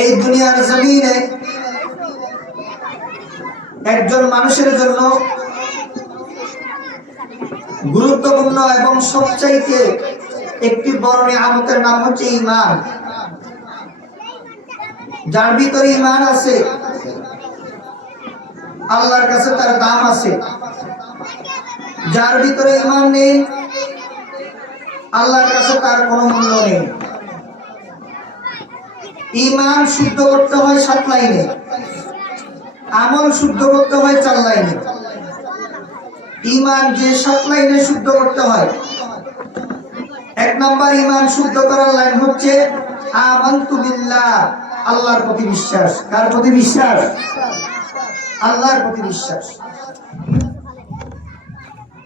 এই দুনিয়ার জমিনে একজন মানুষের জন্য গুরুত্বপূর্ণ এবং সবচাইতে একটি বড় নিয়ামতের নাম হচ্ছে ঈমান। যার ভিতরে ঈমান আছে আল্লাহর কাছে তার দাম আছে। যার ভিতরে ঈমান নেই আল্লাহর কাছে তার কোনো মূল্য নেই। ঈমান শুদ্ধ করতে হয় 7 লাইনে, আমল শুদ্ধ করতে হয় 4 লাইনে। ঈমান যে 7 লাইনে শুদ্ধ করতে হয়, 1 নম্বর ঈমান শুদ্ধ করার লাইন হচ্ছে আমানতু বিল্লাহ, আল্লাহর প্রতি বিশ্বাস। কার প্রতি বিশ্বাস? আল্লাহর প্রতি বিশ্বাস।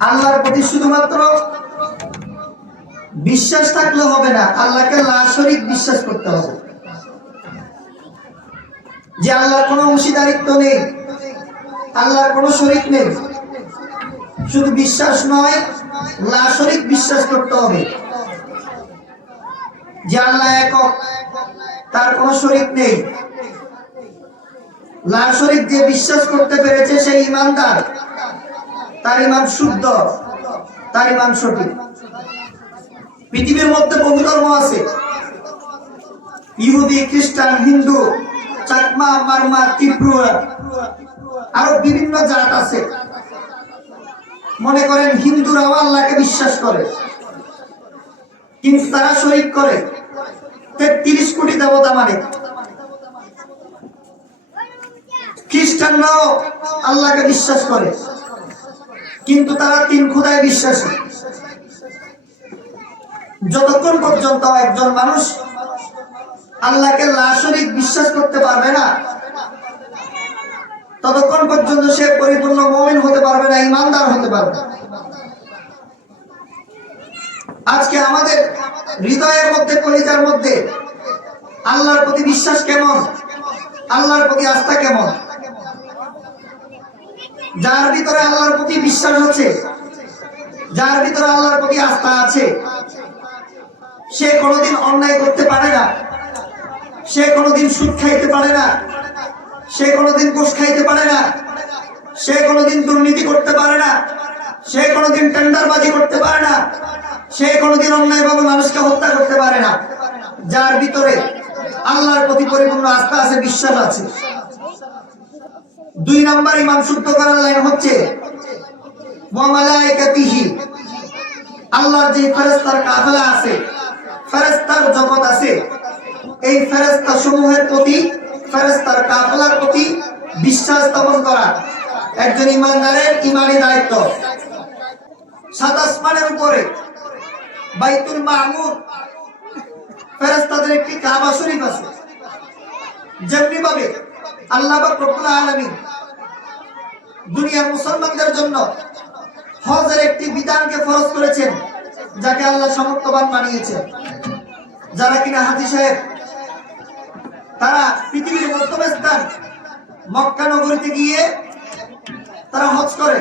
আল্লাহর প্রতি শুধুমাত্র বিশ্বাস থাকলে হবে না, আল্লাহকে লা শরীক বিশ্বাস করতে হবে। যে আল্লাহর কোনো অংশীদারিত্ব নেই, আল্লাহর কোনো শরীক নেই। শুধু বিশ্বাস নয়, লা শরীক বিশ্বাস করতে হবে। যে আল্লাহ একক, তার কোনো শরীক নেই। লা শরীক যে বিশ্বাস করতে পেরেছে সেই ঈমানদার, তার ঈমান শুদ্ধ, তার ঈমান সঠিক। পৃথিবীর মধ্যে বহু ধর্ম আছে, ইহুদি, খ্রিস্টান, হিন্দু, চাকমা, মারমা, ত্রিপুরা, আরো বিভিন্ন জাত আছে। মনে করেন হিন্দুরাও আল্লাহকে বিশ্বাস করে, কিন্তু তারা শরীক করে 33 কোটি দেবতা মানে। খ্রিস্টানরাও আল্লাহকে বিশ্বাস করে, কিন্তু তারা 3 খোদায় বিশ্বাসী। যতক্ষণ পর্যন্ত একজন মানুষ আল্লাহকে লা শরীক বিশ্বাস করতে পারবে না, ততক্ষণ পর্যন্ত সে পরিপূর্ণ মুমিন হতে পারবে না, ঈমানদার হতে পারবে না। আজকে আমাদের হৃদয়ের মধ্যে, কলিজার মধ্যে আল্লাহর প্রতি বিশ্বাস কেমন, আল্লাহর প্রতি আস্থা কেমন? যার ভিতরে আল্লাহর প্রতি বিশ্বাস আছে, যার ভিতরে আল্লাহর প্রতি আস্থা আছে, সে কোনোদিন অন্যায় করতে পারে না, সে কোনোদিন সুদ খাইতে পারে না, সে কোনোদিন ঘুষ খাইতে পারে না, সে কোনোদিন দুর্নীতি করতে পারে না, সে কোনোদিন টেন্ডারবাজি করতে পারে না, সে কোনোদিন অন্যায়ভাবে মানুষকে হত্যা করতে পারে না। যার ভিতরে আল্লাহর প্রতি পরিপূর্ণ আস্থা আছে, বিশ্বাস আছে। 2 নম্বর ঈমান শুদ্ধ করার লাইন হচ্ছে ওয়া মালাইকাতিহি, আল্লাহর যে ফেরেশতার কাফেলা আছে, ফেরেশতার জগৎ আছে, এই ফেরেশতা সমূহের প্রতি, ফেরেশতার কাফেলার প্রতি বিশ্বাস স্থাপন করা একজন ঈমানদারের ঈমানি দায়িত্ব। 7 আসমানের উপরে বাইতুল মামুর, ফেরেশতাদের একটি কাবা শরীফ আছে। যেমনি ভাবে আল্লাহ পাক রব্বুল আলামিন দুনিয়ার মুসলমানদের জন্য হজের একটি বিধানকে ফরজ করেছেন, যাকে আল্লাহ সামর্থ্যবান বানিয়েছেন। যারা কিনা হাজী সাহেব, তারা পৃথিবীর মধ্যম স্থান মক্কা নগরীতে গিয়ে তারা হজ করে,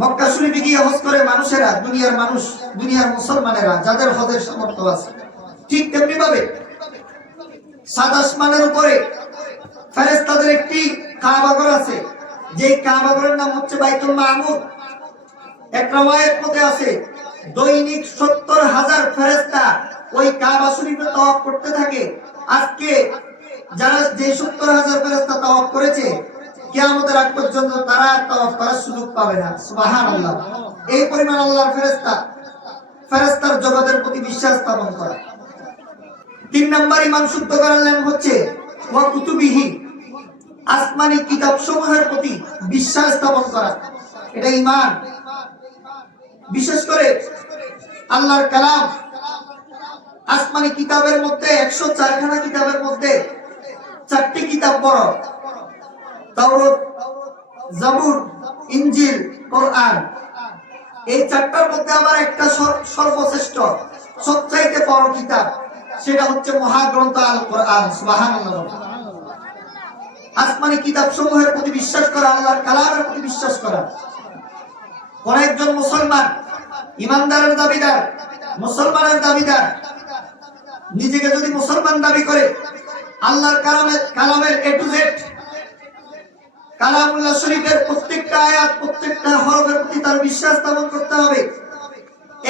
মক্কা শরীফে গিয়ে হজ করে মানুষেরা, দুনিয়ার মানুষ, দুনিয়ার মুসলমানেরা যাদের হজের সামর্থ্য আছে। ঠিক তেমনি ভাবে 7 আসমানের উপরে ফেরেশতাদের একটি কাবাঘর আছে, যে কাবাঘরের নাম হচ্ছে বাইতুল মামুর। এক রওয়ায়াত মতে আছে দৈনিক 70,000 ফেরেশতা ওই কাবা শরীফে তাওয়াফ করতে থাকে। আজকে যারা যে 70,000 ফেরেশতা তাওয়াফ করেছে, কিয়ামতের আগ পর্যন্ত তারা তাওয়াফ করার সুযোগ পাবে না। সুবহানাল্লাহ। এই পরিমাণ আল্লাহর ফেরেশতা, ফেরেশতার জগতের প্রতি বিশ্বাস স্থাপন করা। 3 নম্বর ঈমান শুদ্ধ করার নাম হচ্ছে ওয়া কুতুবিহি, আসমানি কিতাব সমূহের প্রতি বিশ্বাস স্থাপন করা। এটা ঈমান। বিশেষ করে আল্লাহর কালাম, আসমানি কিতাবের মধ্যে 104 খানা কিতাবের মধ্যে 4টি কিতাব বড়, তাওরাত, জাবুর, ইনজিল, কোরআন। এই 4টার মধ্যে আবার একটা সর্বশ্রেষ্ঠ, সবচাইতে বড় কিতাব, সেটা হচ্ছে মহাগ্রন্থ আল কোরআন। সুবহানাল্লাহ। আসমানি কিতাব সমূহের প্রতি বিশ্বাস করা, আল্লাহর কালামের প্রতি বিশ্বাস করা। কোন একজন মুসলমান, ইমানদারের দাবিদার, মুসলমানের দাবিদার নিজেকে যদি মুসলমান দাবি করে, আল্লাহর কালামের এ টু জেড, কালামুল্লাহ শরীফের প্রত্যেকটা আয়াত, প্রত্যেকটা হরফের প্রতি তার বিশ্বাস স্থাপন করতে হবে।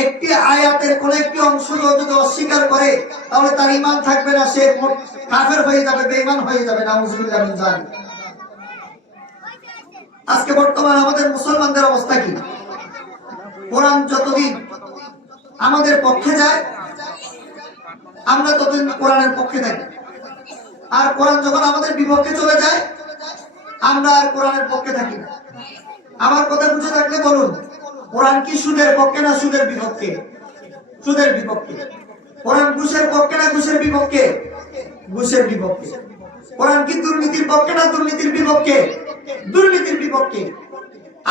একটি আয়াতের কোন একটি অংশ যদি অস্বীকার করে, তাহলে তার ঈমান থাকবে না, সে কাফের হয়ে যাবে, বেঈমান হয়ে যাবে। নাউযুবিল্লাহ মিন যালিক। আজকে বর্তমান আমাদের মুসলমানদের অবস্থা কি? কোরআন যতদিন আমাদের পক্ষে যায়, আমরা ততদিন কোরআনের পক্ষে থাকি, আর কোরআন যখন আমাদের বিপক্ষে চলে যায়, আমরা আর কোরআনের পক্ষে থাকি না। আমার কথা বুঝে থাকলে বলুন, কোরআন কি সুদের পক্ষে না সুদের বিপক্ষে? সুদের বিপক্ষে। কোরআন ঘুষের পক্ষে না ঘুষের বিপক্ষে? ঘুষের বিপক্ষে। কোরআন কি দুর্নীতির পক্ষে না দুর্নীতির বিপক্ষে? দুর্নীতির বিপক্ষে।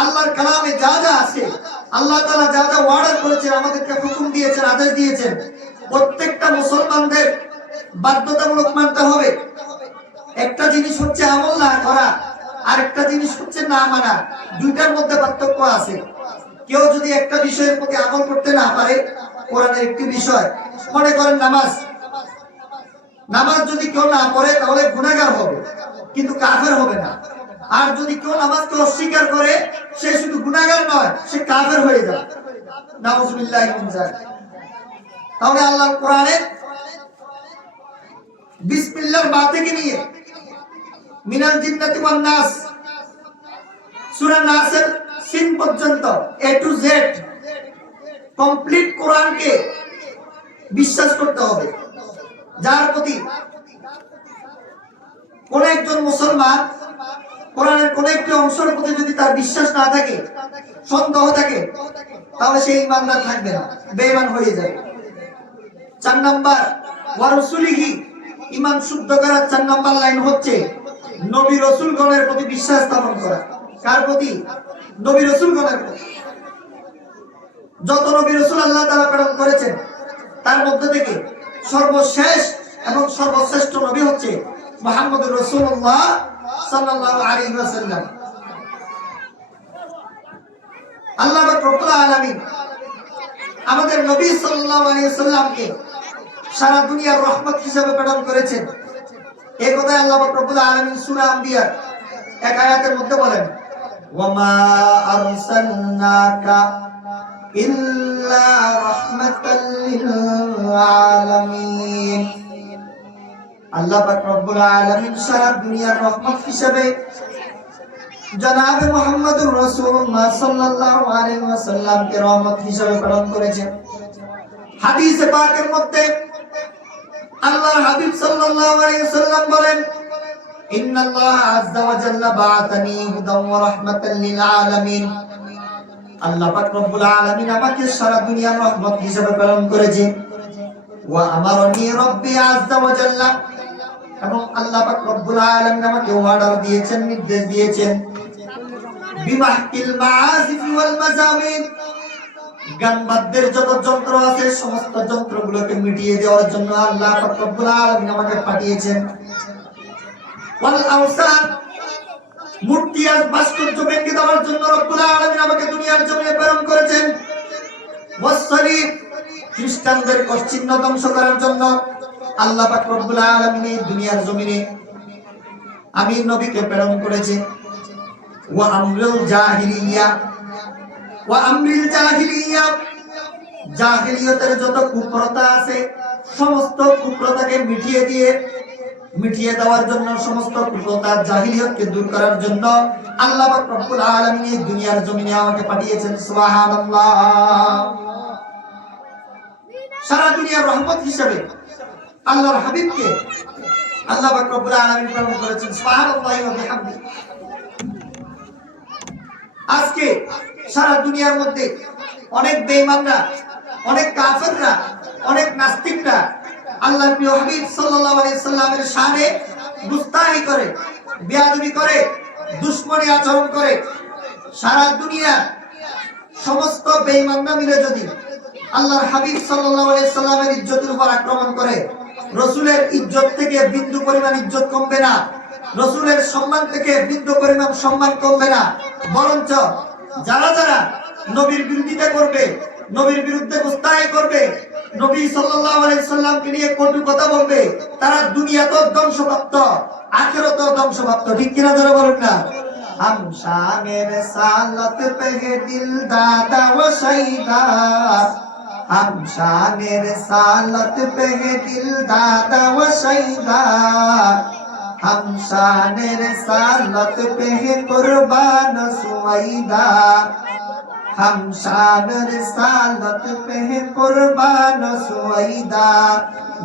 আল্লাহর কালামে যা যা আছে, আল্লাহ তাআলা যা যা ওয়ার্ডার করেছেন, আমাদেরকে হুকুম দিয়েছেন, আদেশ দিয়েছেন, প্রত্যেকটা মুসলমানদের বাধ্যতামূলক মানতে হবে। একটা জিনিস হচ্ছে আমল না করা, আর একটা জিনিস হচ্ছে না মানা। দুইটার মধ্যে পার্থক্য আছে। কেউ যদি একটা বিষয়ের প্রতি আমল করতে না পারে, কোরআনের একটি বিষয়, মনে করেন নামাজ, নামাজ যদি কেউ না পড়ে তাহলে গুনাহগার হবে, কিন্তু কাফের হবে না। আর যদি কেউ নামাজকে অস্বীকার করে, সে শুধু গুনাহগার নয়, সে কাফের হয়ে যাবে। নাউযুবিল্লাহ মিন যালিক। তাহলে আল্লাহর কোরআনে বিসমিল্লাহর বা থেকে নিয়ে মিনাল জিন্নাতি ওয়ান নাস, সূরা নাসের সিন পর্যন্ত এ টু জেড কমপ্লিট কোরআনকে বিশ্বাস করতে হবে। যার প্রতি কোন একজন মুসলমান কোরআনের কোন একটি অংশের প্রতি যদি তার বিশ্বাস না থাকে, সন্দেহ থাকে, তাহলে সে ঈমানদার থাকবে না, বেঈমান হয়ে যাবে। 4 নাম্বার, ওয়া রাসূলিহি, ঈমান শুদ্ধ করার 4 নাম্বার লাইন হচ্ছে নবী রাসূলগণের প্রতি বিশ্বাস স্থাপন করা। কার প্রতি? নবী রাসূলগণের প্রতি। যত নবী রাসূল আল্লাহ তাআলা প্রেরণ করেছেন, তার মধ্যে থেকে সর্বশেষ এবং সর্বশ্রেষ্ঠ নবী হচ্ছে মুহাম্মদুর রাসূলুল্লাহ সাল্লাল্লাহু আলাইহি ওয়াসাল্লাম। আল্লাহ রাব্বুল আলামিন আমাদের নবী সাল্লাল্লাহু আলাইহি ওয়াসাল্লামকে সারা দুনিয়ার রহমত হিসেবে প্রেরণ করেছেন। এই কথা আল্লাহ রাব্বুল আলামিন সূরা আম্বিয়া এক আয়াতের মধ্যে বলেন, ওয়ামা আরসালনাকা ইল্লা রাহমাতাল লিল আলামিন। আল্লাহ পাক রব্বুল আলামিন সারা দুনিয়ার রহমত হিসেবে জনাবে মুহাম্মদুর রাসূলুল্লাহ সাল্লাল্লাহু আলাইহি ওয়াসাল্লামকে রহমত হিসেবে প্রেরণ করেছেন। হাদিসে পাকের মধ্যে আল্লাহর হাবিব সাল্লাল্লাহু আলাইহি ওয়াসাল্লাম বলেন, ইন্নাল্লাহ আযজা ওয়া জাল্লা বা'আতানি হুদাম ওয়া রাহমাতাল লিল আলামিন। আল্লাহ পাক রব্বুল আলামিন আমাকে সারা দুনিয়ার রহমত হিসেবে প্রেরণ করেছেন। ওয়া আমারানি রাব্বি আযজা ওয়া জাল্লা, এবং আল্লাহ পাক রব্বুল আলামিন আমাকে অর্ডার দিয়েছেন, নির্দেশ দিয়েছেন, বিমাহকিল মাআজিফ ওয়াল মাজামিন, গান বাদ্যের যত যন্ত্র আছে সমস্ত যন্ত্রগুলোকে মিটিয়ে দেওয়ার জন্য আল্লাহ পাক রব্বুল আলামিন আমাকে পাঠিয়েছেন। ওয়াল আওসান, মূর্তি আর ভাস্কর্য ভেঙে দেওয়ার জন্য রব্বুল আলামিন আমাকে দুনিয়ার জমিনে প্রেরণ করেছেন। ওয়াসসালিব, খ্রিস্টানদের চিহ্ন ধ্বংস করার জন্য আল্লাহ পাক রব্বুল আলামিন এই দুনিয়ার জমিনে আমি নবীকে প্রেরণ করেছেন। ওয়া আমরুল জাহিলিয়া, ওয়া আমরিল জাহিলিয়া, জাহিলিয়তের যত কুপ্রথা আছে সমস্ত কুপ্রথাকে মিটিয়ে দেওয়ার জন্য, সমস্ত কুপ্রথা জাহিলিয়তকে দূর করার জন্য আল্লাহ পাক রব্বুল আলামিন এই দুনিয়ার জমিনে আমাকে পাঠিয়েছেন। সুবহানাল্লাহ। সারা দুনিয়ার রহমত হিসেবে আল্লাহর হাবিবকে আল্লাহ পাক রব্বুল আলামিন প্রেরণ করেছেন। সুবহানাল্লাহি ওয়া বিহামদিহি। আজকে সারা দুনিয়ার মধ্যে অনেক বেঈমানরা, অনেক কাফেররা, অনেক নাস্তিকরা আল্লাহর প্রিয় হাবিব সাল্লাল্লাহু আলাইহি সাল্লামের শানে গুস্তাখি করে, বেয়াদবি করে, দুশমনী আচরণ করে। সারা দুনিয়া সমস্ত বেঈমানরা মিলে যদি আল্লাহর হাবিব সাল্লাল্লাহু আলাইহি সাল্লামের ইজ্জতের উপর আক্রমণ করে, রাসূলের ইজ্জত থেকে বিন্দু পরিমাণ ইজ্জত কমবে না, রাসূলের সম্মান থেকে বিন্দু পরিমাণ সম্মান কমবে না। বরঞ্চ যারা যারা নবীর বিরোধিতা করবে, নবীর বিরুদ্ধে গুস্তাখি করবে, নবী সাল্লাল্লাহু আলাইহি সাল্লামকে নিয়ে কটু কথা বলবে, তারা দুনিয়াতেও ধ্বংসপ্রাপ্ত, আখিরাতেও ধ্বংসপ্রাপ্ত। ঠিক কিনা যারা বলেন না? हम शाने रसालत पे है दिल दादा व शहीदा, हम शाने रसालत पे है दिल दादा व शहीदा, हम शाने रसालत पे है कुर्बान सुवैदा, हम शान रिसालत पे है कुर्बान सुवैदा,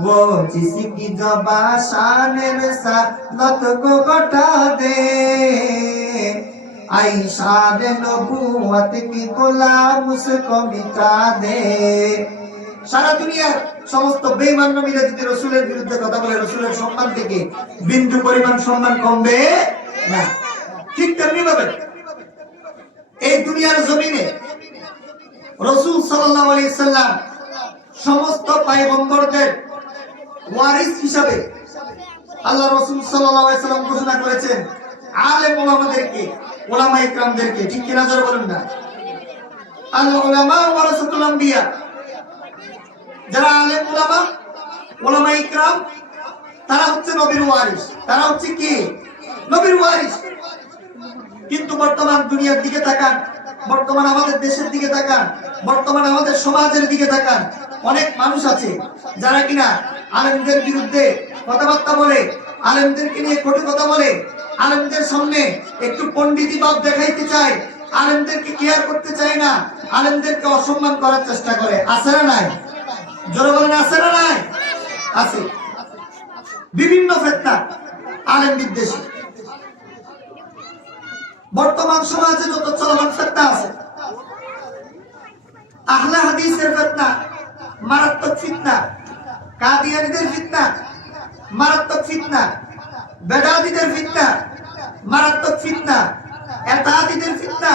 वो जिसकी ज़बां शान रिसालत को घटा दे, आई शान नबूवत की गुलाम उसको मिटा दे। সারা দুনিয়ার সমস্ত বেঈমান নবীরা যদি রাসূলের বিরুদ্ধে কথা বলে, রাসূলের সম্মান থেকে বিন্দু পরিমাণ সম্মান কমবে না। ঠিক তেমনি ভাবে এই দুনিয়ার জমিনে রাসূল সাল্লাল্লাহু আলাইহি সাল্লাম সমস্ত পয়গম্বরদের ওয়ারিস হিসাবে আল্লাহ রাসূল সাল্লাল্লাহু আলাইহি সাল্লাম ঘোষণা করেছেন আলেম ওলামাদেরকে, ওলামা ইকরামদেরকে। ঠিক কিনা যারা বলেন না? আল উলামা ওয়ারাসাতুল আম্বিয়া, যারা আলেম ওলামা, ওলামা ইকরাম, তারা হচ্ছে নবীর ওয়ারিস। তারা হচ্ছে কি? নবীর ওয়ারিস। কিন্তু বর্তমান দুনিয়ার দিকে তাকান, বর্তমান আমাদের দেশের দিকে তাকান, বর্তমান আমাদের সমাজের দিকে তাকান, অনেক মানুষ আছে যারা কিনা আলেমদের বিরুদ্ধে কথাবার্তা বলে, আলেমদেরকে নিয়ে কটু কথা বলে, আলেমদের সামনে একটু পণ্ডিতি ভাব দেখাইতে চায়, আলেমদেরকে কেয়ার করতে চায় না, আলেমদেরকে অসম্মান করার চেষ্টা করে। আছে না নাই? জোরে বলেন, আছে না নাই? আছে। বিভিন্ন ফিতনা, আলেম বিদ্বেষী বর্তমান সমাজে যত চলমান ফিতনা আছে, আহলে হাদিসের ফিতনা মারাত্মক ফিতনা, কাদিয়ানীদের ফিতনা মারাত্মক ফিতনা, বেদাতীদের ফিতনা মারাত্মক ফিতনা, এতাদীদের ফিতনা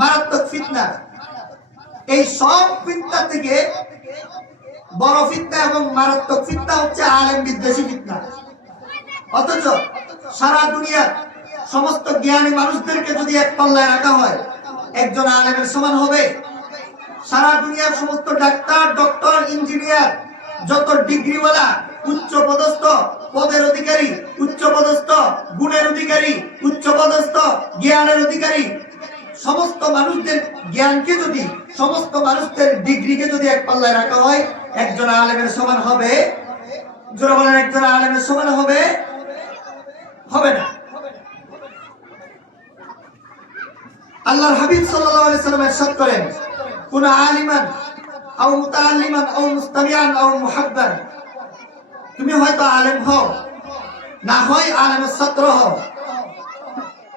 মারাত্মক ফিতনা। এই সব ফিতনা থেকে বড় ফিতনা এবং মারাত্মক ফিতনা হচ্ছে আলেম বিদ্বেষী ফিতনা। অথচ সারা দুনিয়ার সমস্ত জ্ঞানী মানুষদেরকে যদি এক পাল্লায় রাখা হয়, একজন আলেমের সমান হবে। সারা দুনিয়ার সমস্ত ডাক্তার, ডক্টর, ইঞ্জিনিয়ার, যত ডিগ্রিওয়ালা, উচ্চ পদস্থ পদের অধিকারী, উচ্চ পদস্থ গুণের অধিকারী, উচ্চ পদস্থ জ্ঞানের অধিকারী, সমস্ত মানুষদের জ্ঞানকে যদি, সমস্ত মানুষদের ডিগ্রিকে যদি এক পাল্লায় রাখা হয়, একজন আলেমের সমান হবে? যারা বলেন একজন আলেমের সমান হবে? হবে না। আল্লাহর হাবিব সাল্লাল্লাহু আলাইহি সাল্লাম ইরশাদ করেন, কুন আলিমান আও মুতাআল্লিমান আও মুস্তামিআন আও মুহাব্বান, তুমি হয়তো আলেম হও, না হয় আলেমের ছাত্র হও।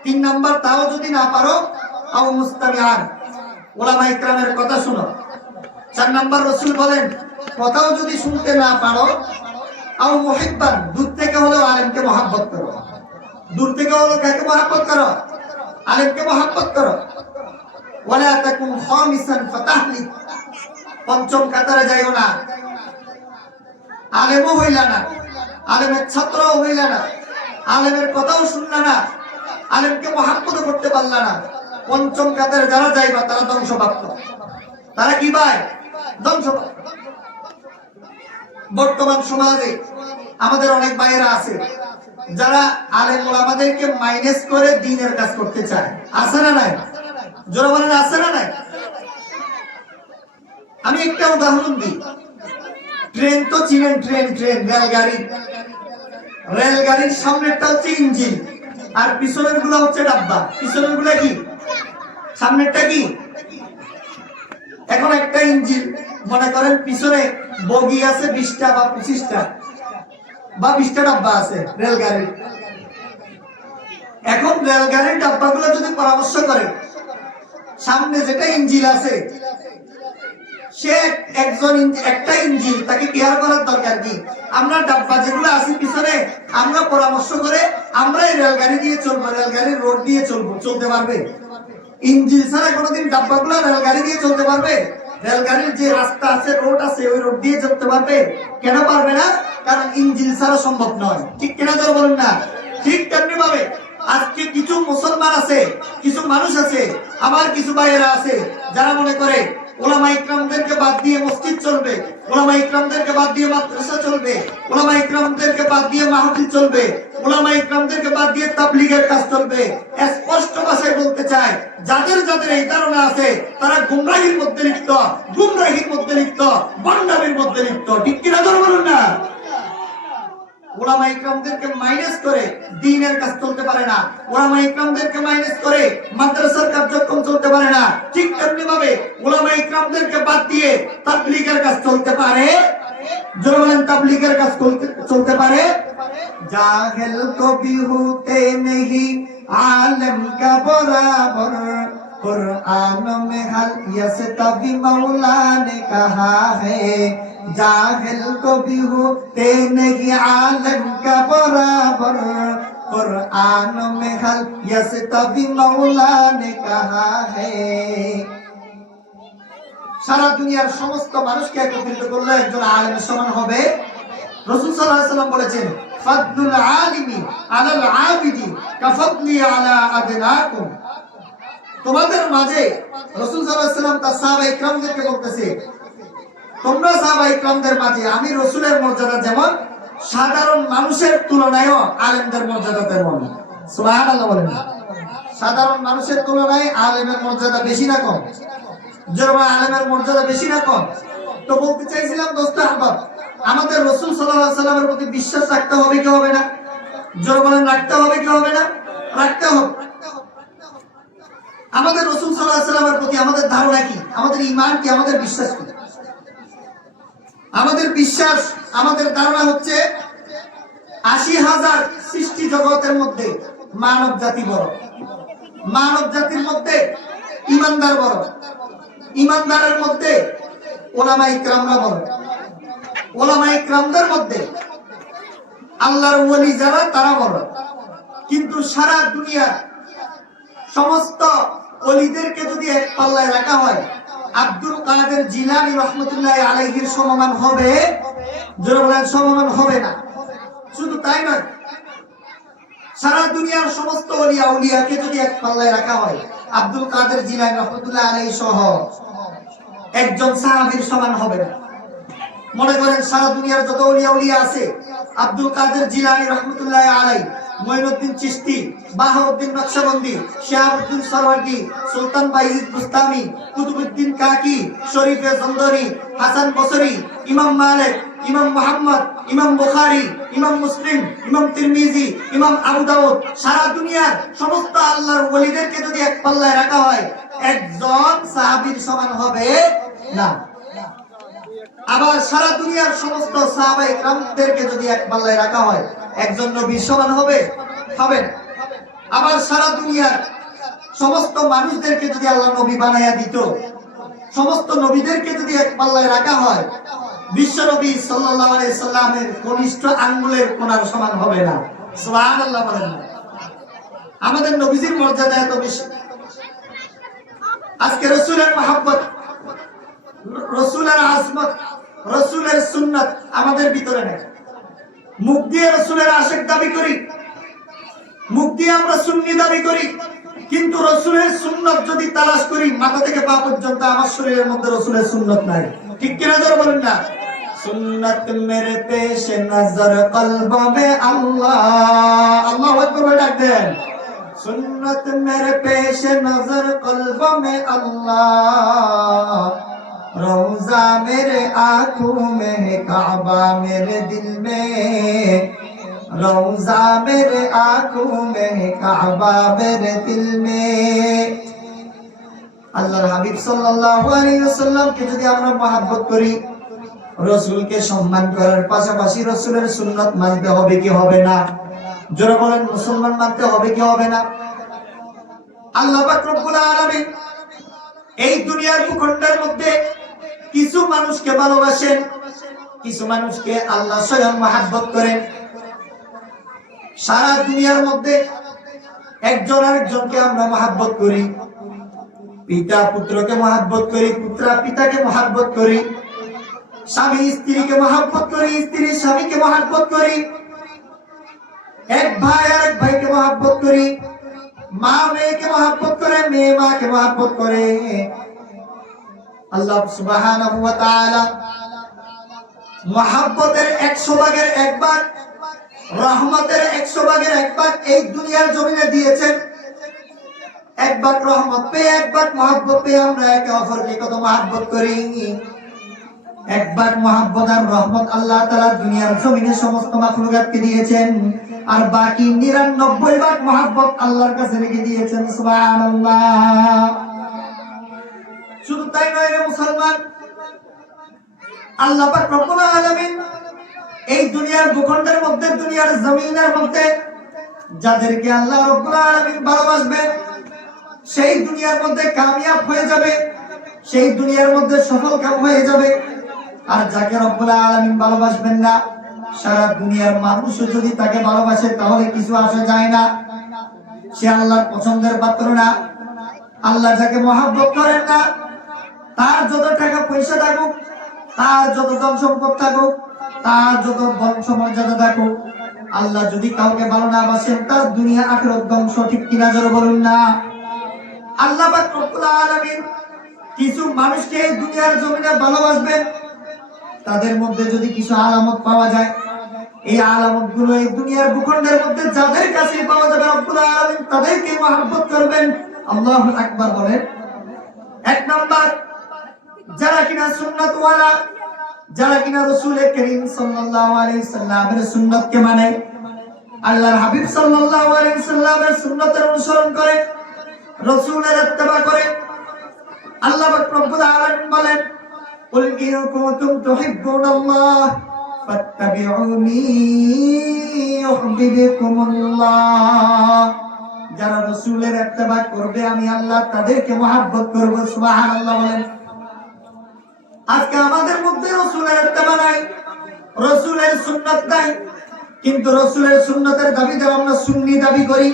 3 নাম্বার তাও যদি না পারো, আও মুস্তামিআন, ওলামা ইকরামের কথা শুনো। 4 নাম্বার রাসূল বলেন, কথাও যদি শুনতে না পারো, আও মুহিব্বান, দূর থেকে হলেও আলেমকে মহব্বত করো। দূর থেকে হলেও কাকে মহব্বত করো? আলেমকে মহব্বত করো। ওয়ালা তাকুন খামিসান ফাতাহলি, পঞ্চম কাতারে যাইও না, আলেমও হইলা না, আলেমের ছাত্রও হইলা না, আলেমের কথাও শুনলা না, আলেমকে মহব্বত করতে পারলা না। পঞ্চম কাতারে যারা যাইবা তারা ধ্বংসপ্রাপ্ত। তারা কি ভাই? ধ্বংসপ্রাপ্ত। বর্তমান সমাজে আমাদের অনেক ভাইয়েরা আছে যারা আলেম ওলামাদেরকে মাইনাস করে দ্বীনের কাজ করতে চায়। আছে না নাই? জোরে বলেন, আছে না নাই? আমি একটা উদাহরণ দিই। ট্রেন তো চিনেন, ট্রেন রেলগাড়ি। রেলগাড়ির সামনেরটা হচ্ছে ইঞ্জিন, আর পিছনের গুলা হচ্ছে ডাব্বা। পিছনের গুলা কি, সামনেরটা কি? এখন একটা ইঞ্জিন, মনে করেন পিছনে বগি আছে 20টা বা 25টা বা 20টা ডাব্বা আছে রেলগাড়ির। এখন রেলগাড়ির ডাব্বাগুলো যদি পরামর্শ করে, সামনে যেটা ইঞ্জিন আছে সে একজন একটা ইঞ্জিন, তাকে কেয়ার করার দরকার কি? আমরা ডাব্বা যেগুলো আছে পিছনে, আমরা পরামর্শ করে আমরা এই রেলগাড়ি দিয়ে চলবো, রেলগাড়ির রোড দিয়ে চলবো, চলতে পারবে? ইঞ্জিন ছাড়া কোনোদিন ডাব্বাগুলো রেলগাড়ি দিয়ে চলতে পারবে? রেলগাড়ির যে রাস্তা আছে, রোড আছে, ওই রোড দিয়ে চলতে পারবে? কেন পারবে না? কারণ ইঞ্জিন ছাড়া সম্ভব নয়। ঠিক কেনা যারা বলেন না? ঠিক তেমনি ভাবে আজকে কিছু মুসলমান আছে, কিছু মানুষ আছে, আমার কিছু ভাইয়েরা আছে যারা মনে করে ওলামা ইকরামদেরকে বাদ দিয়ে মসজিদ চলবে, ওলামা ইকরামদেরকে বাদ দিয়ে মাদ্রাসা চলবে, ওলামা ইকরামদেরকে বাদ দিয়ে মাহফিল চলবে, ওলামা ইকরামদেরকে বাদ দিয়ে তাবলীগের কাজ চলবে। স্পষ্ট ভাষায় বলতে চাই, যাদের যাদের এই ধারণা আছে তারা গুমরাহির মধ্যে লিপ্ত, গুমরাহির মধ্যে লিপ্ত, ভণ্ডামির মধ্যে লিপ্ত। ঠিক কিনা ধরে বলুন না? ওলামা ইকরামদেরকে মাইনাস করে দ্বীনের কাজ চলতে পারে না, ওলামা ইকরামদেরকে মাইনাস করে মাদ্রাসার কার্যক্রম চলতে পারে না। ঠিক তেমনি ভাবে ওলামা ইকরামদেরকে বাদ দিয়ে তাবলীগের কাজ চলতে পারে। যারা বলেন তাবলীগের কাজ চলতে পারে। জাহেল কবি হতে नहीं आलम का बराबर कुरान में हल यस्तवी मौला ने कहा है जाहिल को भी होते नहीं आलम का बराबर कुरान में हल यस्तवी मौला ने कहा है। সারা দুনিয়ার সমস্ত মানুষকে একত্রিত করলে একজন আলেমের সমান হবে। রাসূল সাল্লাল্লাহু আলাইহি ওয়াসাল্লাম বলেছেন, ফাদলুল আলিমি আলাল আবিদি কাফাদলি আলা আদনাকুম। তোমাদের মাঝে রাসূল সাল্লাল্লাহু আলাইহি ওয়াসাল্লাম তার সাহাবা ইকরামদেরকে বলতেছে, তোমরা সাহাবা ইকরামদের মাঝে আমি রাসূলের মর্যাদা যেমন, সাধারণ মানুষের তুলনায়ও আলেমদের মর্যাদা তেমন। সুবহানাল্লাহ বলেন। সাধারণ মানুষের তুলনায় আলেমের মর্যাদা বেশি না কম? জোরে আলেমের মর্যাদা বেশি না কম? তো বলতে চাইছিলাম দোস্ত আহবাব, আমাদের রাসূল সাল্লাল্লাহু আলাইহি ওয়াসাল্লামের প্রতি বিশ্বাস রাখতে হবে কি হবে না? জোরে বলেন, রাখতে হবে কি হবে না? রাখতে হবে। আমাদের রাসূল সাল্লাল্লাহু আলাইহি ওয়াসাল্লামের প্রতি আমাদের ধারণা কি, আমাদের ঈমান কি, আমাদের বিশ্বাস কি? আমাদের বিশ্বাস, আমাদের ধারণা হচ্ছে ৮০,০০০ সৃষ্টি জগতের মধ্যে মানব জাতি বড়, মানব জাতির মধ্যে ঈমানদার বড়, ঈমানদারের মধ্যে ওলামা ইকরামরা বড়, ওলামা ইকরামদের মধ্যে আল্লাহর ওলি যারা তারা বড়। কিন্তু সারা দুনিয়ার সমস্ত ওলিদেরকে যদি এক পাল্লায় রাখা হয়, আব্দুল কাদের জিলানী রাহমাতুল্লাহি আলাইহির সমমান হবে? জোরে বলেন, সমমান হবে না। শুধু তাই নয়, সারা দুনিয়ার সমস্ত ওলিয়া উলিয়াকে যদি এক পাল্লায় রাখা হয়, আব্দুল কাদের জিলানী রাহমাতুল্লাহি আলাইহি সহ একজন সাহাবীর সমান হবে না। মনে করেন সারা দুনিয়ার যত ওলিয়া উলিয়া আছে, আব্দুল কাদের জিলানী রাহমাতুল্লাহি আলাইহি, মুঈনুদ্দিন চিশতি, বাহাউদ্দিন নকশবন্দি, শিহাবুদ্দিন সরওয়ার্দী, সুলতান বাইজিদ বুস্তামি, কুতুবউদ্দিন কাকি, শরীফে জন্দরি, হাসান বসরি, ইমাম মালিক, ইমাম মুহাম্মদ, ইমাম বুখারী, ইমাম মুসলিম, ইমাম তিরমিজি, ইমাম আবু দাউদ, সারা দুনিয়ার সমস্ত আল্লাহর ওলিদেরকে যদি এক পাল্লায় রাখা হয়, একজন সাহাবীর সমান হবে না। আবার সারা দুনিয়ার সমস্ত সাহাবা ইকরামদেরকে যদি এক পাল্লায় রাখা হয়, একজন নবীর সমান হবে? হবে না। আবার সারা দুনিয়ার সমস্ত মানুষদেরকে যদি আল্লাহ নবী বানায়া দিত, সমস্ত নবীদেরকে যদি এক পাল্লায় রাখা হয়, বিশ্ব নবী সাল্লাল্লাহু আলাইহি সাল্লামের কনিষ্ঠ আঙ্গুলের কোণার সমান হবে না। সুবহানাল্লাহ বলেন। আমাদের নবীজির মর্যাদা এত বেশি। আজকে রাসূলের মহব্বত, রাসূলের আজমত, রাসূলের সুন্নাত আমাদের ভিতরে নেই। মুখ দিয়ে রাসূলের আশিক দাবি করি, মুখ দিয়ে আমরা সুন্নি দাবি করি, কিন্তু রাসূলের সুন্নাত যদি তালাশ করি, মাথা থেকে পা পর্যন্ত আমার শরীরের মধ্যে রাসূলের সুন্নাত নাই। ঠিক কিনা জোরে বলেন না? সুন্নাত মেরে পেশে নজর কলব মে আল্লাহ, আল্লাহু আকবার বলে ডাক দেন। সুন্নাত মেরে পেশে নজর কলব মে আল্লাহ, रोजा मेरे आंखों में है काबा मेरे दिल में, रोजा मेरे आंखों में है काबा मेरे दिल में। আল্লাহর হাবিব সাল্লাল্লাহু আলাইহি ওয়াসাল্লাম কে যদি আমরা মহব্বত করি, রাসূলকে সম্মান করার পাশাপাশি রাসূলের সুন্নাত মানতে হবে কি হবে না? জোরে বলেন, মুসলমান মানতে হবে কি হবে না? আল্লাহ পাক রব্বুল আলামিন এই দুনিয়ার ভূখণ্ডের মধ্যে কিছু মানুষকে ভালোবাসেন, কিছু মানুষকে আল্লাহ স্বয়ং মহব্বত করেন। সারা দুনিয়ার মধ্যে একজন আরেকজনকে আমরা মহব্বত করি, পিতা পুত্রকে মহব্বত করি, পুত্র পিতাকে মহব্বত করি, স্বামী স্ত্রীকে মহব্বত করি, স্ত্রী স্বামীকে মহব্বত করি, এক ভাই আরেক ভাইকে মহব্বত করি, মা মেয়েকে মহব্বত করে, মেয়ে মাকে মহব্বত করে, আল্লাহ সুবহানাহু ওয়া তাআলা মহব্বতের 100 ভাগের 1 ভাগ, রহমতের 100 ভাগের 1 ভাগ এই দুনিয়ার জমিনে দিয়েছেন। 1 ভাগ রহমত পেয়ে, 1 ভাগ মহব্বত পেয়ে আমরা একে অপরকে কত মহব্বত করি। 1 ভাগ মহব্বত আর রহমত আল্লাহ তাআলা দুনিয়ার জমিনে সমস্ত মাখলুকাতকে দিয়েছেন, আর বাকি 99 ভাগ মহব্বত আল্লাহর কাছে রেখে দিয়েছেন। সুবহানাল্লাহ। শুধু তাই নয় রে মুসলমান, আল্লাহ পাক রব্বুল আলামিন এই দুনিয়ার ভূখণ্ডের মধ্যে, দুনিয়ার জমিনের মধ্যে যাদেরকে আল্লাহ রব্বুল আলামিন ভালোবাসবেন, সেই দুনিয়ার মধ্যে কামিয়াব হয়ে যাবে, সেই দুনিয়ার মধ্যে সফল কাম হয়ে যাবে। আর যাকে রব্বুল আলামিন ভালোবাসবেন না, সারা দুনিয়ার মানুষও যদি তাকে ভালোবাসে তাহলে কিছু আসে যায় না, সে আল্লাহর পছন্দের পাত্র না। আল্লাহ যাকে মহব্বত করেন না, তার যত টাকা পয়সা থাকুক, তার যত ধন সম্পদ থাকুক, তার যত বংশমর্যাদা থাকুক, আল্লাহ যদি কাউকে ভালো না বাসেন, তার দুনিয়া আখিরাত ধ্বংস। ঠিক কিনা জোরে বলুন না। আল্লাহ পাক রব্বুল আলামিন কিছু মানুষকে এই দুনিয়ার জমিনে ভালোবাসবেন, তাদের মধ্যে যদি কিছু আলামত পাওয়া যায়, এই আলামত গুলো এই দুনিয়ার ভূখণ্ডের মধ্যে যাদের কাছে পাওয়া যাবে, রব্বুল আলামিন তাদেরকে মহব্বত করবেন। আল্লাহু আকবার বলেন। 1 নাম্বার, যারা কিনা সুন্নাত ওয়ালা, যারা কিনা রাসূল করিম সাল্লাল্লাহু আলাইহি সাল্লামের সুন্নাতকে মানে, আল্লাহর হাবিব সাল্লাল্লাহু আলাইহি সাল্লামের সুন্নাতের অনুসরণ করে, রাসূলের ইত্তেবা করে। আল্লাহ পাক রব্বুল আলামিন বলেন, কুল ইন কুনতুম তুহিব্বুনাল্লাহ ফাত্তাবিউনি ইউহিব্বুকুমুল্লাহ। যারা রাসূলের ইত্তেবা করবে, আমি আল্লাহ তাদেরকে মহব্বত করব। সুবহানাল্লাহ বলেন। আজকে আমাদের মধ্যে রাসূলের ইত্তেবা নাই, রাসূলের সুন্নাত নাই, কিন্তু রাসূলের সুন্নাতের দাবিদার আমরা সুন্নি দাবি করি,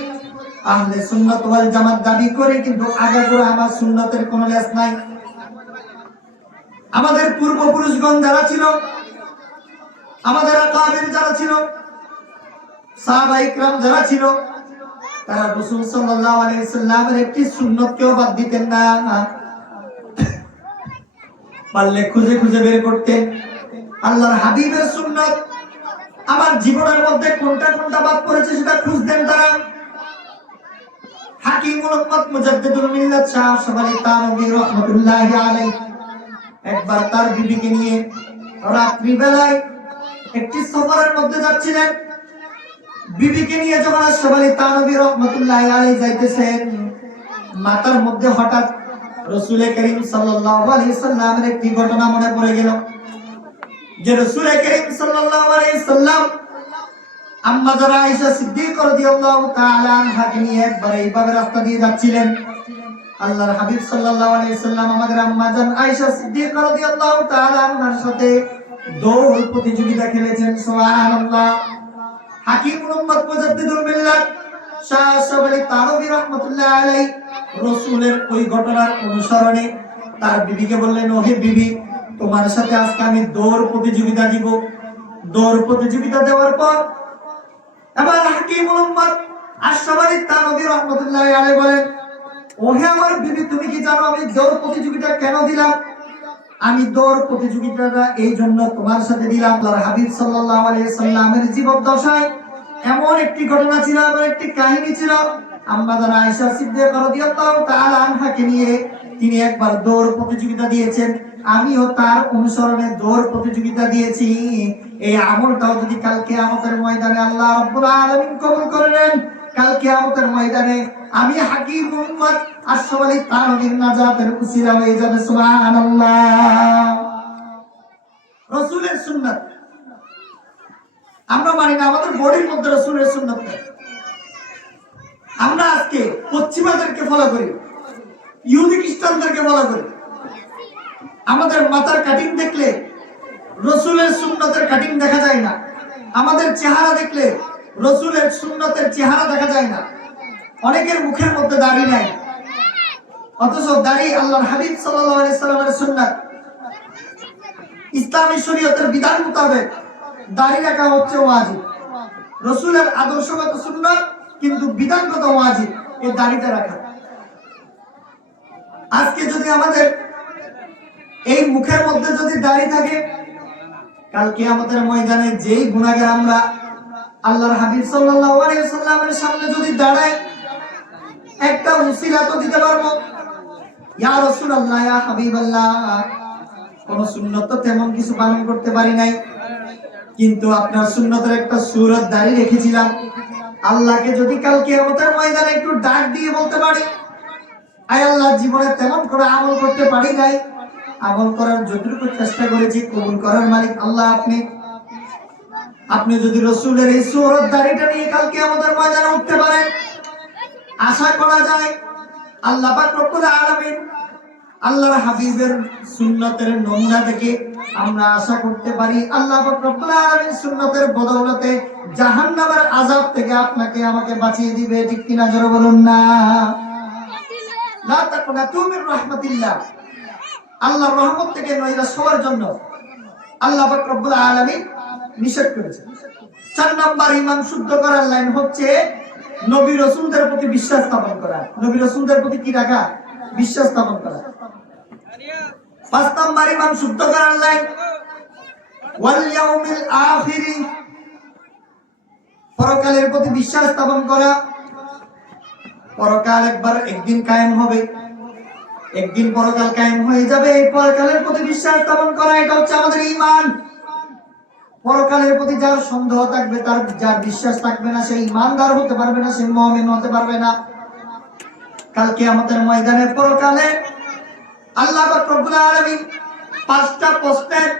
আহলে সুন্নাত ওয়াল জামাত দাবি করি, কিন্তু আগাগোড়া আমার সুন্নাতের কোনো লেস নাই। আমাদের পূর্বপুরুষগণ যারা ছিল, আমাদের আকাবির যারা ছিল, সাহাবায়ে কিরাম যারা ছিল, তারা রাসূল সাল্লাল্লাহু আলাইহি সাল্লামের একটি সুন্নতকেও বাদ দিতেন না। পারলে খুঁজে খুঁজে বের করতেন আল্লাহর হাবিবের সুন্নাত আমার জীবনের মধ্যে কোনটা কোনটা বাদ পড়েছে সেটা খুঁজতেন তারা। হাকিমুল উম্মত মুজাদ্দিদুল মিল্লাত শাহ আশরাফ আলী থানভী রাহমাতুল্লাহি আলাইহি একবার তার বিবিকে নিয়ে রাত্রি বেলায় একটি সফরের মধ্যে যাচ্ছিলেন। বিবিকে নিয়ে যখন আশরাফ আলী থানভী রাহমাতুল্লাহি আলাইহি যাইতেছেন, মাথার মধ্যে হঠাৎ রাসূল করিম সাল্লাল্লাহু আলাইহি সাল্লামের একটি ঘটনা মনে পড়ে গেল, যে রাসূল করিম সাল্লাল্লাহু আলাইহি সাল্লাম আম্মা জান আয়েশা সিদ্দিকা রাদিয়াল্লাহু তাআলা আনহাকে নিয়ে একবার এইভাবে রাস্তা দিয়ে যাচ্ছিলেন। আল্লাহর হাবিব সাল্লাল্লাহু আলাইহি সাল্লাম আমাদের আম্মা জান আয়েশা সিদ্দিকা রাদিয়াল্লাহু তাআলা আনহার সাথে দৌড় প্রতিযোগিতা খেলেছেন। সুবহানাল্লাহ। হাকিমুল উম্মত মুজাদ্দিদুল মিল্লাত শাহ আশরাফ আলী থানভী রাহমাতুল্লাহি আলাইহি রাসূলের ওই ঘটনার অনুসরণে তার বিবিকে বললেন, ওহে বিবি, তোমার সাথে আজকে আমি দৌড় প্রতিযোগিতা দিব। দৌড় প্রতিযোগিতা দেওয়ার পর এবার হাকিমুল উম্মত আশরাফ আলী থানভী রাহমাতুল্লাহি আলাইহি বলেন, ওহে আমার বিবি, তুমি কি জানো আমি দৌড় প্রতিযোগিতা কেন দিলাম? আমি দৌড় প্রতিযোগিতাটা এই জন্য তোমার সাথে দিলাম, আল্লাহর হাবিব সাল্লাল্লাহু আলাইহি সাল্লামের জীবদ্দশায় এমন একটি ঘটনা ছিল, এমন একটি কাহিনী ছিল, আম্মা জান আয়েশা সিদ্দিকা রাদিয়াল্লাহু তাআলা আনহাকে নিয়ে তিনি একবার দৌড় প্রতিযোগিতা দিয়েছেন। আমিও তার অনুসরণে দৌড় প্রতিযোগিতা দিয়েছি। এই আমলটাও যদি কাল কিয়ামতের ময়দানে আল্লাহ রাব্বুল আলামিন কবুল করে নেন, কাল কিয়ামতের ময়দানে আমি হাকিম উম্মত আশরাফ আলী থানভীর নাজাতের উসিলা হয়ে যাবে। সুবহানাল্লাহ। রাসূলের সুন্নাত আমরা মানি না, আমাদের বডির মধ্যে রাসূলের সুন্নাত নেই। আমরা আজকে পশ্চিমাদেরকে ফলো করি, ইহুদি খ্রিস্টানদেরকে ফলো করি। আমাদের মাথার কাটিং দেখলে রাসূলের সুন্নতের কাটিং দেখা যায় না, আমাদের চেহারা দেখলে রাসূলের সুন্নতের চেহারা দেখা যায় না। অনেকের মুখের মধ্যে দাড়ি নাই, অথচ দাড়ি আল্লাহর হাবিব সাল্লাল্লাহু আলাইহি সাল্লামের সুন্নাত। ইসলামী শরীয়তের বিধান মোতাবেক দাড়ি রাখা হচ্ছে ওয়াজিব, রাসূলের আদর্শগত সুন্নাত, কিন্তু বিধানগত ওয়াজিব এই দাড়িটা রাখা। আজকে যদি আমাদের এই মুখের মধ্যে যদি দাড়ি থাকে, কাল কিয়ামতের ময়দানে যেই গুনাহগার আমরা আল্লাহর হাবিব সাল্লাল্লাহু আলাইহি ওয়াসাল্লামের সামনে যদি দাঁড়াই, একটা উসিলা তো দিতে পারবো, ইয়া রাসূলুল্লাহ, ইয়া হাবিবাল্লাহ, কোন সুন্নত তো তেমন কিছু পালন করতে পারি নাই, কিন্তু আপনার সুন্নতের একটা সূরত দাঁড়িয়ে রেখেছিলাম। আল্লাহকে যদি কাল কিয়ামতের ময়দানে একটু ডাক দিয়ে বলতে পারি, আয় আল্লাহ, জীবনে তেমন করে আমল করতে পারি নাই, আমল করার যতটুকু চেষ্টা করেছি কবুল করার মালিক আল্লাহ আপনি। আপনি যদি রাসূলের এই সূরত দাড়িটা নিয়ে কাল কিয়ামতের ময়দানে উঠতে পারেন, আশা করা যায় আল্লাহ পাক রব্বুল আলামিন আল্লাহর হাবিবের সুন্নতের নমুনা থেকে আমরা আশা করতে পারি আল্লাহ পাক রব্বুল আলামিন সুন্নতের বদৌলতে জাহান্নামের আযাব থেকে আপনাকে আমাকে বাঁচিয়ে দিবে। ঠিক কিনা জোরে বলুন না। লা তাকুনাতু মির রাহমাতিল্লাহ, আল্লাহর রহমত থেকে নৈরাশ হওয়ার জন্য আল্লাহ পাক রব্বুল আলামিন নিষেধ করেছেন। 4 নাম্বার ঈমান শুদ্ধ করার লাইন হচ্ছে নবী রাসূলদের প্রতি বিশ্বাস স্থাপন করা। নবী রাসূলদের প্রতি কি রাখা? বিশ্বাস স্থাপন করা। 5 নাম্বার ঈমান শুদ্ধ করার লাইন ওয়াল ইয়াউমিল আখির, পরকালের প্রতি বিশ্বাস স্থাপন করা। পরকাল একদিন কায়েম হবে, একদিন পরকাল কায়েম হয়ে যাবে, এই পরকালের প্রতি বিশ্বাস স্থাপন করা, এটা হচ্ছে আমাদের ঈমান। পরকালের প্রতি যার সন্দেহ থাকবে, তার যার বিশ্বাস থাকবে না, সে ঈমানদার হতে পারবে না, সে মুমিন হতে পারবে না। কাল কিয়ামতের ময়দানে পরকালে আল্লাহ পাক রব্বুল আলামিন 5টা প্রশ্নের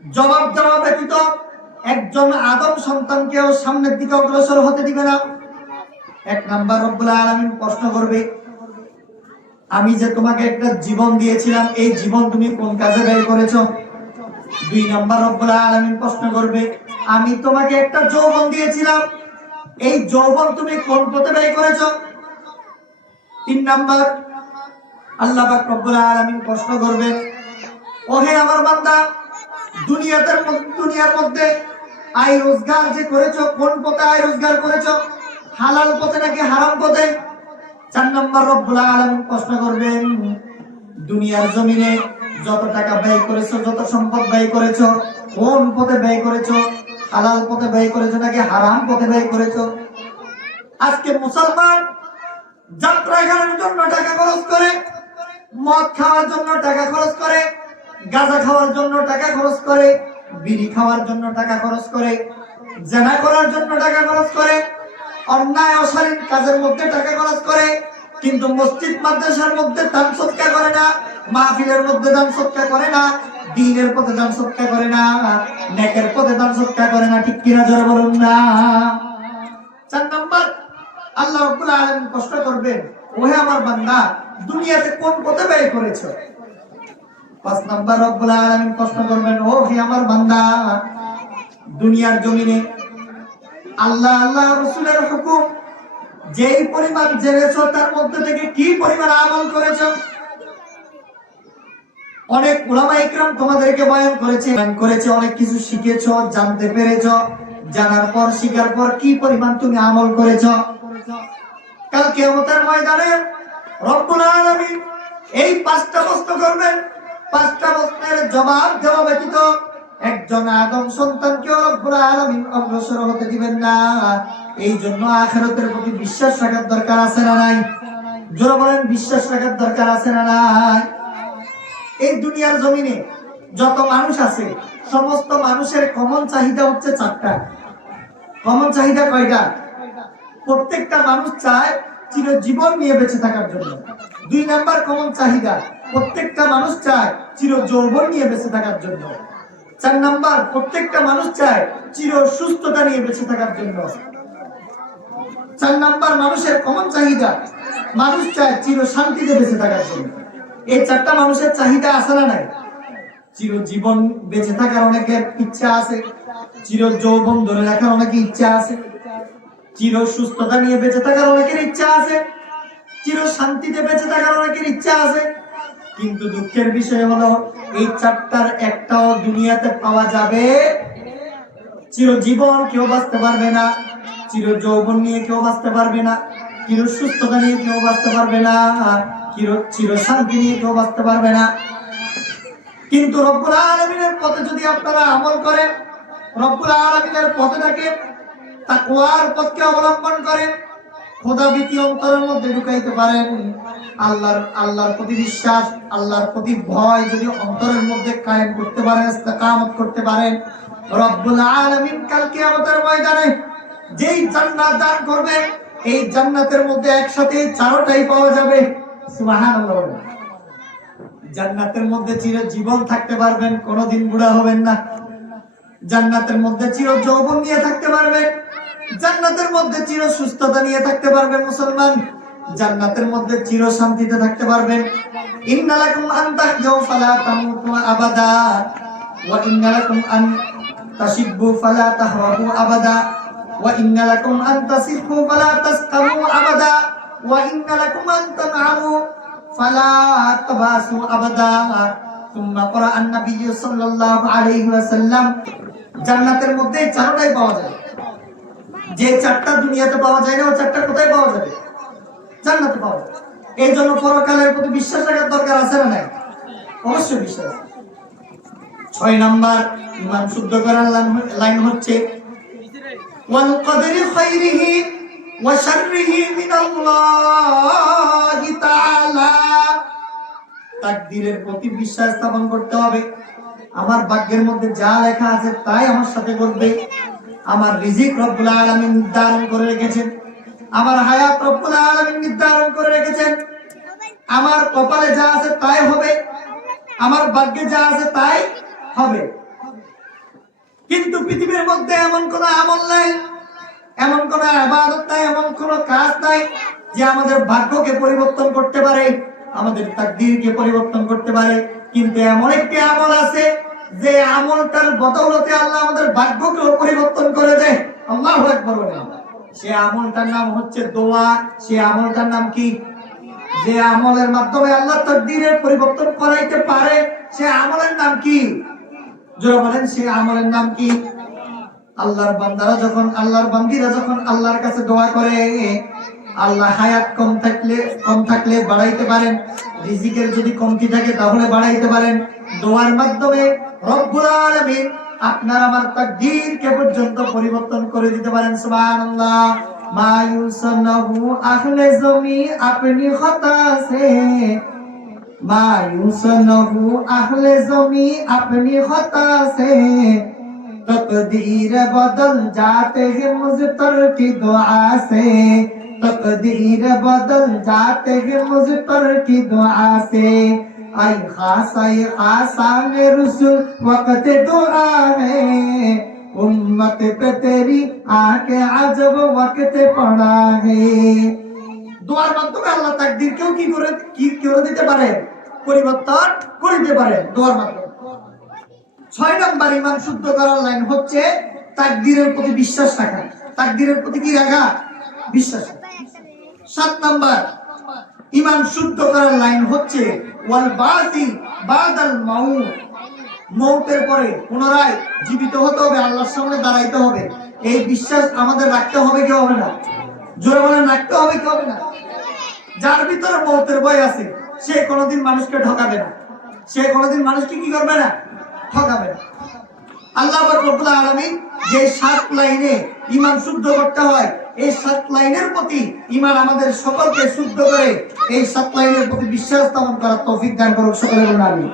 জবাব দেওয়া ব্যতীত একজন আদম সন্তানকেও সামনের দিকে অগ্রসর হতে দিবে না। 1 নাম্বার রব্বুল আলামিন প্রশ্ন করবে, আমি যে তোমাকে একটা জীবন দিয়েছিলাম, এই জীবন তুমি কোন কাজে ব্যয় করেছো? 2 নাম্বার রব্বুল আলামিন প্রশ্ন করবে, আমি তোমাকে একটা যৌবন দিয়েছিলাম, এই যৌবন তুমি কোন পথে ব্যয় করেছো? 3 নাম্বার আল্লাহ পাক রব্বুল আলামিন প্রশ্ন করবেন, ওহে আমার বান্দা, দুনিয়ার মধ্যে আয় রোজগার যে করেছো, কোন পথে আয় রোজগার করেছো? হালাল পথে নাকি হারাম পথে? 4 নাম্বার রব্বুল আলামিন প্রশ্ন করবেন, দুনিয়ার জমিনে যত টাকা ব্যয় করেছো, যত সম্পদ ব্যয় করেছো, কোন পথে ব্যয় করেছো? হালাল পথে ব্যয় করেছো নাকি হারাম পথে ব্যয় করেছো? আজকে মুসলমান যাত্রা করার জন্য টাকা খরচ করে, মদ খাওয়ার জন্য টাকা খরচ করে, গাঁজা খাওয়ার জন্য টাকা খরচ করে, বিড়ি খাওয়ার জন্য টাকা খরচ করে, জেনা করার জন্য টাকা খরচ করে, অন্যায় অশালীন কাজের মধ্যে টাকা খরচ করে, কিন্তু মসজিদ মাদ্রাসার মধ্যে দান সদকা করে না, মাহফিলের মধ্যে দান সদকা করে না, দ্বীনের পথে দান সদকা করে না, নেকের পথে দান সদকা করে না। ঠিক কিনা জোরে বলুন না। 4 নাম্বার আল্লাহ রাব্বুল আলামিন প্রশ্ন করবেন, ওহে আমার বান্দা, দুনিয়াতে কোন পথে ব্যয় করেছো? 5 নাম্বার রব্বুল আলামিন প্রশ্ন করবেন, ওহে আমার বান্দা, দুনিয়ার জমিনে আল্লাহ রাসূলের হুকুম যেই পরিমাণ জেনেছো, তার মধ্যে থেকে কি পরিমাণ আমল করেছো? অনেক উলামা ইকরাম তোমাদেরকে বয়ান করেছে, অনেক কিছু শিখেছো, জানতে পেরেছো, জানার পর শিখার পর কি পরিমাণ তুমি আমল করেছো? কাল কিয়ামতের ময়দানে রব্বুল আলামিন এই 5টা প্রশ্ন করবেন। 5টা প্রশ্নের জবাব দেওয়া ব্যতীত একজন আদম সন্তানকে রব্বুল আলামিন অগ্রসর হতে দিবেন না। এই জন্য আখিরাতের প্রতি বিশ্বাস রাখার দরকার আছে না নাই? জোরে বলেন, বিশ্বাস রাখার দরকার আছে না নাই? এই দুনিয়ার জমিনে যত মানুষ আছে, সমস্ত মানুষের কমন চাহিদা হচ্ছে 4টা। কমন চাহিদা কয়টা? প্রত্যেকটা মানুষ চায় চিরজীবন নিয়ে বেঁচে থাকার জন্য। 2 নাম্বার কমন চাহিদা, প্রত্যেকটা মানুষ চায় চির যৌবন নিয়ে বেঁচে থাকার জন্য। 4 নাম্বার প্রত্যেকটা মানুষ চায় চির সুস্থতা নিয়ে বেঁচে থাকার জন্য। 4 নাম্বার মানুষের কমন চাহিদা, মানুষ চায় চির শান্তিতে বেঁচে থাকার জন্য। এই 4টা মানুষের চাহিদা আছে না নাই? চির জীবন বেঁচে থাকার অনেকের ইচ্ছা আছে, চির যৌবন ধরে রাখার অনেকের ইচ্ছা আছে, চির সুস্থতা নিয়ে বেঁচে থাকার অনেকের ইচ্ছা আছে, চির শান্তিতে বেঁচে থাকার অনেকের ইচ্ছা আছে। কিন্তু দুঃখের বিষয় হলো এই 4টার একটাও দুনিয়াতে পাওয়া যাবে। চিরজীবন কেউ বাঁচতে পারবে না, চির যৌবন নিয়ে কেউ বাঁচতে পারবে না, চির সুস্থতা নিয়ে কেউ বাঁচতে পারবে না, চির শান্তি নিয়ে কেউ বাঁচতে পারবে না। কিন্তু রব্বুল আলামিনের পথে যদি আপনারা আমল করেন, রব্বুল আলামিনের পথটাকে তাকওয়ার পথকে অবলম্বন করেন, খোদাভীতি অন্তরের মধ্যে ঢুকাইতে পারেন, আল্লাহর প্রতি বিশ্বাস, আল্লাহর প্রতি ভয় যদি অন্তরের মধ্যে কায়েম করতে পারেন, ইস্তেকামত করতে পারেন, রব্বুল আলামিন কাল কিয়ামতের ময়দানে যেই জান্নাত দান করবে, এই জান্নাতের মধ্যে একসাথে চারটাই পাওয়া যাবে। সুবহানাল্লাহ। জান্নাতের মধ্যে চিরজীবন থাকতে পারবেন, কোনোদিন বুড়া হবেন না। জান্নাতের মধ্যে চির যৌবন নিয়ে থাকতে পারবেন, জান্নাতের মধ্যে চির সুস্থতা নিয়ে থাকতে পারবেন মুসলমান, জান্নাতের মধ্যে চির শান্তিতে থাকতে পারবেন। ইন্নালাকুম আন তাহজাউ ফালা তামুতু আবাদা ওয়া ইন্নালাকুম আন তাশিব্বু ফালা তাহরাবু আবাদা ওয়া ইন্নালাকুম আন তাসিহু ফালা তাসকামু আবাদা ওয়া ইন্নালাকুম আন তানআমু ফালা তাবাসু আবাদা। সুম্মা ক্বারা আন-নবী সাল্লাল্লাহু আলাইহি ওয়াসাল্লাম, জান্নাতের মধ্যে চারটাই পাওয়া যায়। যে চারটা দুনিয়াতে পাওয়া যায় না, ও চারটা কোথায় পাওয়া যাবে? জান্নাতে পাওয়া যাবে। এই জন্য পরকালের প্রতি বিশ্বাস রাখার দরকার আছে না নাই? অবশ্যই বিশ্বাস। 6 নাম্বার ঈমান শুদ্ধ করার লাইন হচ্ছে ওয়াল কদরি খাইরিহি ওয়া শাররিহি মিনাল্লাহি তাআলা। তাকদীরের প্রতি বিশ্বাস স্থাপন করতে হবে। আমার ভাগ্যের মধ্যে যা লেখা আছে তাই আমার সাথে ঘটবে। আমার রিজিক রব্বুল আলামিন নির্ধারণ করে রেখেছেন, আমার হায়াত রব্বুল আলামিন নির্ধারণ করে রেখেছেন। আমার কপালে যা আছে তাই হবে, আমার ভাগ্যে যা আছে তাই হবে। কিন্তু পৃথিবীর মধ্যে এমন কোন আমল নাই, এমন কোন ইবাদত নাই, এমন কোন কাজ নাই যে আমাদের ভাগ্যকে পরিবর্তন করতে পারে, আমাদের তাকদীরকে পরিবর্তন করতে পারে। কিন্তু এমন একটি আমল আছে যে আমলটার বদৌলতে আল্লাহ আমাদের ভাগ্যকে পরিবর্তন করে দেয়। আল্লাহু আকবার বলেন। সে আমলটার নাম হচ্ছে দোয়া। সে আমলটার নাম কি? যে আমলের মাধ্যমে আল্লাহ তাকদীরের পরিবর্তন করাইতে পারে, সে আমলের নাম কি? যারা বলেন সে আমলের নাম কি? আল্লাহর বান্দারা যখন, আল্লাহর বান্দীরা যখন আল্লাহর কাছে দোয়া করে, আল্লাহ হায়াত কম থাকলে বাড়াইতে পারেন, রিজিকের যদি কমতি থাকে তাহলে বাড়াইতে পারেন। দোয়ার মাধ্যমে রব্বুল আলামিন আপনার আমার তাকদীরকে পর্যন্ত পরিবর্তন করে দিতে পারেন। সুবহানাল্লাহ। মা ইউসানহু আহলে জমি আপনি খতা সে, মা ইউসানহু আহলে জমি আপনি খতা সে, तकदीर बदल जाते हैं मुझतर की दुआ से, तकदीर बदल जाते हैं मुझतर की दुआ से। आई खासा में रसूल वक्त दुआ है, उम्मत पे तेरी आके अजब वक्त पड़ा है। दुआर माध्यমে আল্লাহ তাকদীরকেও কি করে দিতে পারে? পরিবর্তন করে দিতে পারে দোয়ার মাধ্যমে। 6 নাম্বার ঈমান শুদ্ধ করার লাইন হচ্ছে তাকদীরের প্রতি বিশ্বাস রাখা। তাকদীরের প্রতি কি রাখা? বিশ্বাস। 7 নাম্বার ঈমান শুদ্ধ করার লাইন হচ্ছে ওয়াল বাসি বাদাল মাউত। মওতের পরে পুনরায় জীবিত হতে হবে, আল্লাহর সামনে দাঁড়াইতে হবে। এই বিশ্বাস আমাদের রাখতে হবে কি হবে না? জোরে বলেন, রাখতে হবে কি হবে না? যার ভিতরে মওতের ভয় আছে সে কোনোদিন মানুষকে ঠকাবে না, সে কোনোদিন মানুষকে কি করবে না? ঠকাবে না। আল্লাহ রব্বুল আলামিন যে 7 লাইনে ঈমান শুদ্ধ করতে হয়, এই 7 লাইনের প্রতি ঈমান আমাদের সকলকে শুদ্ধ করে এই 7 লাইনের প্রতি বিশ্বাস স্থাপন করার তৌফিক দান করুক সকলের নামে।